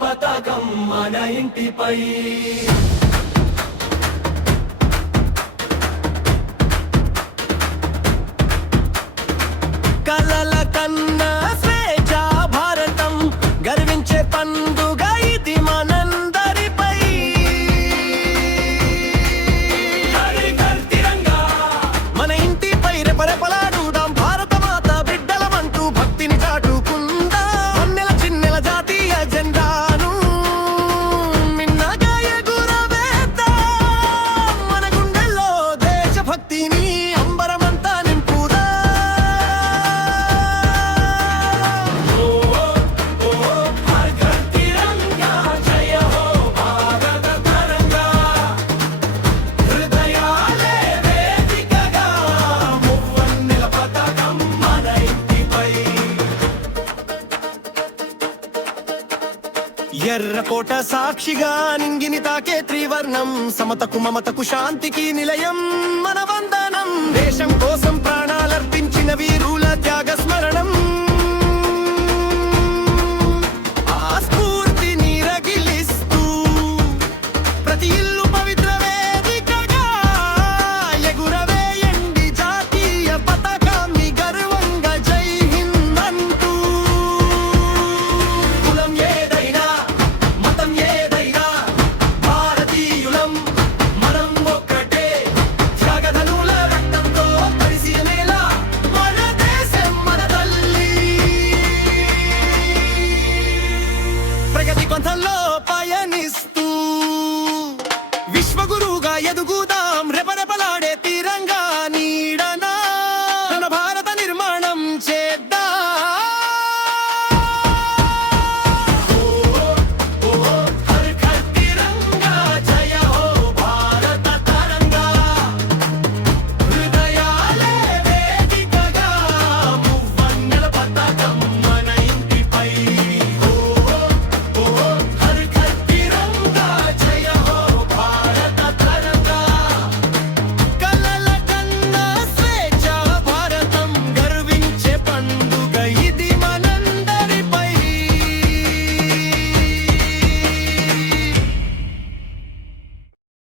పతాకం మన ఇంటిపై. కలల కన్నా స్వేచ్ఛ భారతం గర్వించే పండుగ ఇది మనందరిపై. మన ఇంటిపై రెపరెపలాడుదాం భారత మాత బిడ్డలమంటూ భక్తిని చాటుకుందా. అన్నెల చిన్నెల జాతీయ జెండాను మిన్నగా ఎగురవేద్దాం. మన గుండెల్లో దేశభక్తిని అంబరమంతా నింపుదా. ఎర్రకోట సాక్షిగా నింగిని తాకే త్రివర్ణం సమతకు మమతకు శాంతికి నిలయం మన వందనం. దేశం కోసం ప్రాణాలర్పించిన వీరుల త్యాగ స్మరణం. ఆ స్ఫూర్తిని రగిలిస్తూ ప్రతి ఇల్లు పవిత్ర వేదికగా ఎగురవేయండి జాతీయ పతాకాన్ని గర్వంగా జై హింద్ అంటూ. కులం ఏదైనా మతం ఏదైనా భారతీయులం మనం ఒక్కటే. త్యాగధనుల రక్తంతో పరిశీలనేలా మన దేశం మన తల్లి. ప్రగతి పథంలో పయనిస్తూ విశ్వగురువుగా ఎదుగు